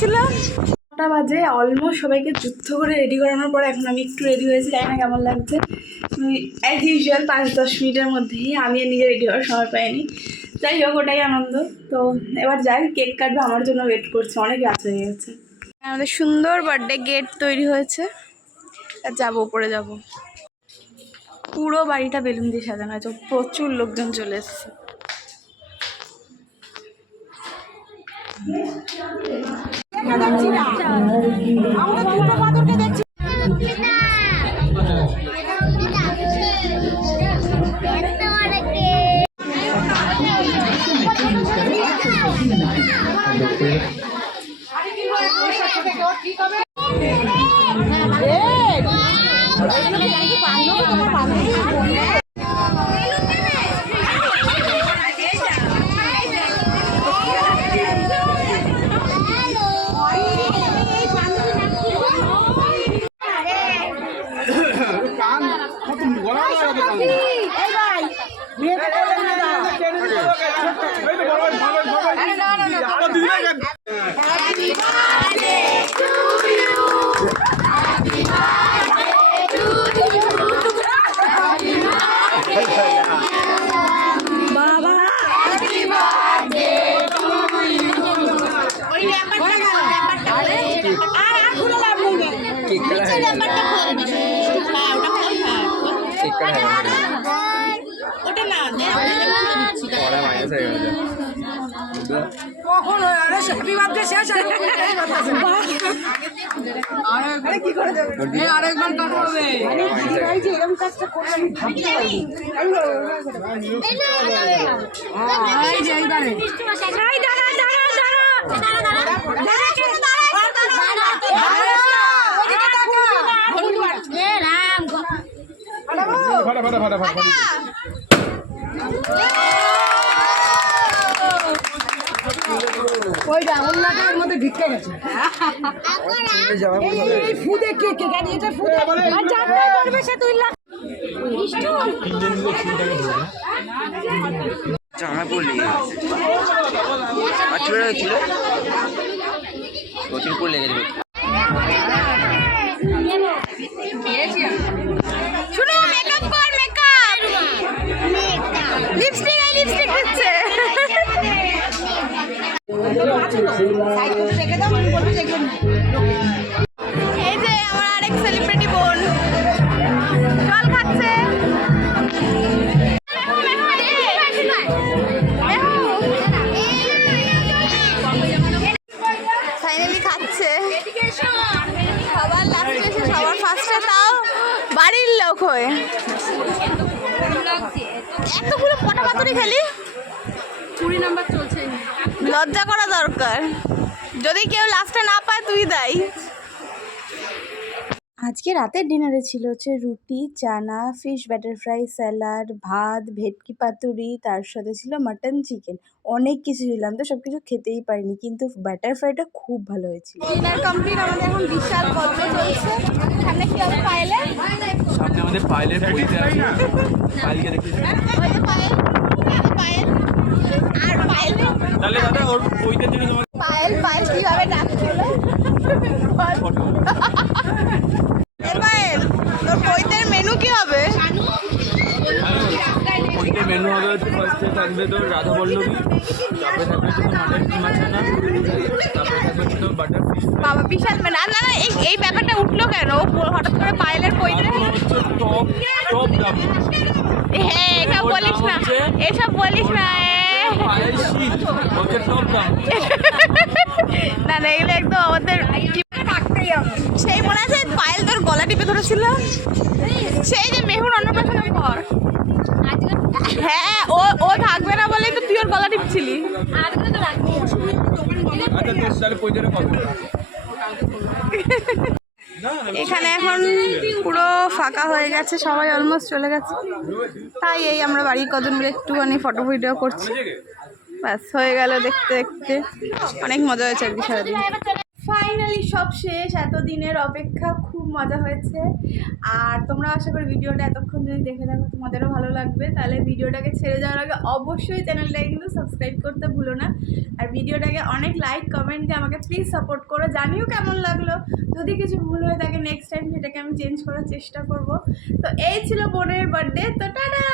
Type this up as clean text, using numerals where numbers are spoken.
ছিল। 9টা বাজে অলমোস্ট, সবাইকে যুদ্ধ করে রেডি করানোর পর এখন আমি একটু রেডি হয়েছি, জানি না কেমন লাগছে। অ্যাজ ইউজুয়াল 5-10 মিনিটের মধ্যেই আমি নিজে রেডি হওয়ার সময় পাইনি, যাই হোক ওটাই আনন্দ। তো এবার যাই, কেক কাটবে, আমার জন্য ওয়েট করছে, অনেক রাত হয়ে গেছে। আমাদের সুন্দর বার্থডে গেট তৈরি হয়েছে, আর যাবো, উপরে যাবো। পুরো বাড়িটা বেলুন দিয়ে সাজানো হয়েছে, প্রচুর লোকজন চলে এসছে। ওই ডাবল লাগার মধ্যে ঢুকে গেছে। এই ফুদে কে কে গাড়ি এটা ফুদে আর যাবে করবে সে তুই লাগ জামা পড়লি আর চলে গেছিল প্রচুর পড়ে লেগেছিল। শুনো মেকআপ কর, মেকআপ লিপস্টিক দিচ্ছে। এই যে আমার আরেক সেলিব্রিটি বোন জল খাচ্ছে। ফাইনালি খাচ্ছে, সবার লাস্টে এসে সবার ফার্স্টে, তাও বাড়ির লোক হয়ে। এতগুলো পটা পাতুরি খেলি, 20 নাম্বার চলছে, লজ্জা করা দরকার। যদি কেউ লাস্টে না পায় তুই দাই। আজকে রাতের ডিনারে ছিল হচ্ছে রুটি, চানা, ফিশ ব্যাটার ফ্রাই, স্যালাড, ভাত, ভেটকি পাতুরি, তার সাথে ছিল মাটন, চিকেন, অনেক কিছু ছিলাম। তো সব কিছু খেতেই পারিনি, কিন্তু ব্যাটার ফ্রাইটা খুব ভালো হয়েছিল। ডিনার কমপ্লিট, আমাদের এখন বিশাল পদ্ম চলছে। সামনে কি হবে? পায়েলের সামনে আমাদের পায়েলের পইতে আছে, পায়েলকে দেখতে ওই যে পায়েল, পায়েল আর পায়েল, তাহলে দাদা ওর পইতে থেকে তোমার পায়েল পায়েল কিভাবে ডাকছিল। পায়েল, তোর পইতের মেনু কি হবে? পইতে মেনু হবে হচ্ছে ফার্স্টে থাকবে তোর রাধা পল্লবী, তারপরে থাকবে তোর মাটন কিমা ছানা, তারপরে থাকবে তোর বাটার ফিশ। বাবা বিশাল মেনু। না না, এই ব্যাপারটা উঠলো কেন হঠাৎ করে পায়েলের পইতে? টপ টপ দাম। হ্যাঁ, এসব বলিস না, এসব বলিস না। পায়েল শীল হচ্ছে টপ দাম। না না, এগুলো একদম আমাদের থাকতেই হবে। সেই মনে আছে পায়েল তোর গলা টিপে ধরেছিল, সেই যে মেহুর অন্নপ্রাশনের পর। হ্যাঁ, ও থাকবে না বলেই তো তুই ওর গলা টিপছিলি। এখানে এখন পুরো ফাঁকা হয়ে গেছে, সবাই অলমোস্ট চলে গেছে। তাই এই আমরা বাড়ির কজন মিলে একটুখানি ফটো ভিডিও করছি, ব্যাস হয়ে গেল। দেখতে দেখতে অনেক মজা হয়েছে আর কি সারাদিন। ফাইনালি সব শেষ, এতদিনের অপেক্ষা খুব মজা হয়েছে। আর তোমরা আশা করি ভিডিওটা এতক্ষণ যদি দেখে থাকো তোমাদেরও ভালো লাগবে। তাহলে ভিডিওটাকে ছেড়ে যাওয়ার আগে অবশ্যই চ্যানেলটাকে কিন্তু সাবস্ক্রাইব করতে ভুলো না। আর ভিডিওটাকে অনেক লাইক কমেন্ট দিয়ে আমাকে প্লিজ সাপোর্ট করো, জানিও কেমন লাগলো। যদি কিছু ভুল হয়ে থাকে নেক্সট টাইম সেটাকে আমি চেঞ্জ করার চেষ্টা করব। তো এই ছিল বোনের বার্থডে, তো টাটা।